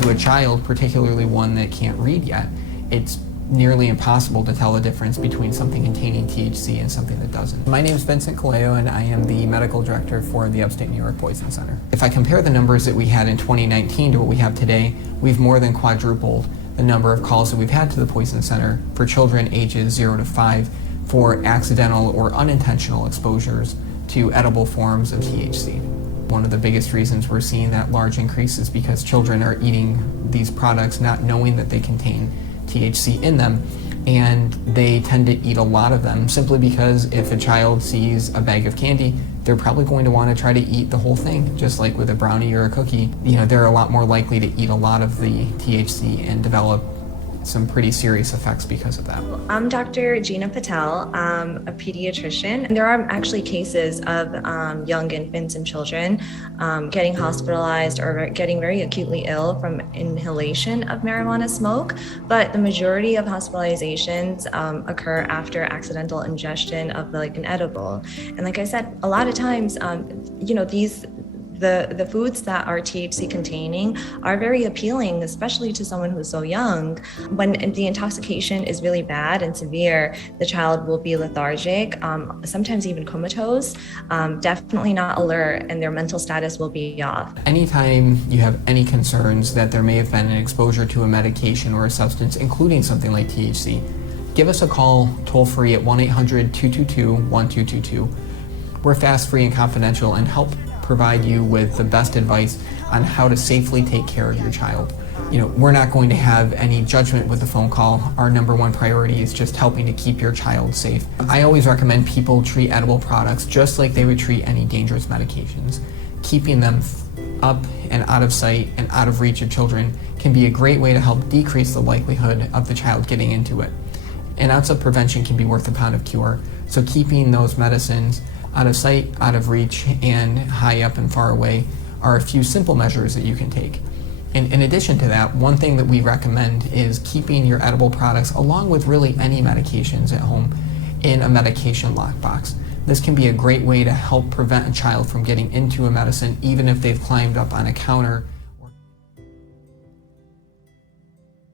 to a child, particularly one that can't read yet, it's nearly impossible to tell the difference between something containing THC and something that doesn't. My name is Vincent Caleo, and I am the medical director for the Upstate New York Poison Center. If I compare the numbers that we had in 2019 to what we have today, we've more than quadrupled the number of calls that we've had to the Poison Center for children ages 0 to 5 for accidental or unintentional exposures to edible forms of THC. One of the biggest reasons we're seeing that large increase is because children are eating these products not knowing that they contain THC in them, and they tend to eat a lot of them simply because if a child sees a bag of candy, they're probably going to want to try to eat the whole thing. Just like with a brownie or a cookie, they're a lot more likely to eat a lot of the THC and develop some pretty serious effects because of that. I'm Dr. Gina Patel. I'm a pediatrician. There are actually cases of young infants and children getting hospitalized or getting very acutely ill from inhalation of marijuana smoke, but the majority of hospitalizations occur after accidental ingestion of an edible. And like I said, a lot of times, the foods that are THC containing are very appealing, especially to someone who's so young. When the intoxication is really bad and severe, the child will be lethargic, sometimes even comatose, definitely not alert, and their mental status will be off. Anytime you have any concerns that there may have been an exposure to a medication or a substance, including something like THC, give us a call toll-free at 1-800-222-1222. We're fast, free, and confidential and help provide you with the best advice on how to safely take care of your child. We're not going to have any judgment with the phone call. Our number one priority is just helping to keep your child safe. I always recommend people treat edible products just like they would treat any dangerous medications. Keeping them up and out of sight and out of reach of children can be a great way to help decrease the likelihood of the child getting into it. An ounce of prevention can be worth a pound of cure, so keeping those medicines out of sight, out of reach, and high up and far away are a few simple measures that you can take. And in addition to that, one thing that we recommend is keeping your edible products, along with really any medications at home, in a medication lockbox. This can be a great way to help prevent a child from getting into a medicine, even if they've climbed up on a counter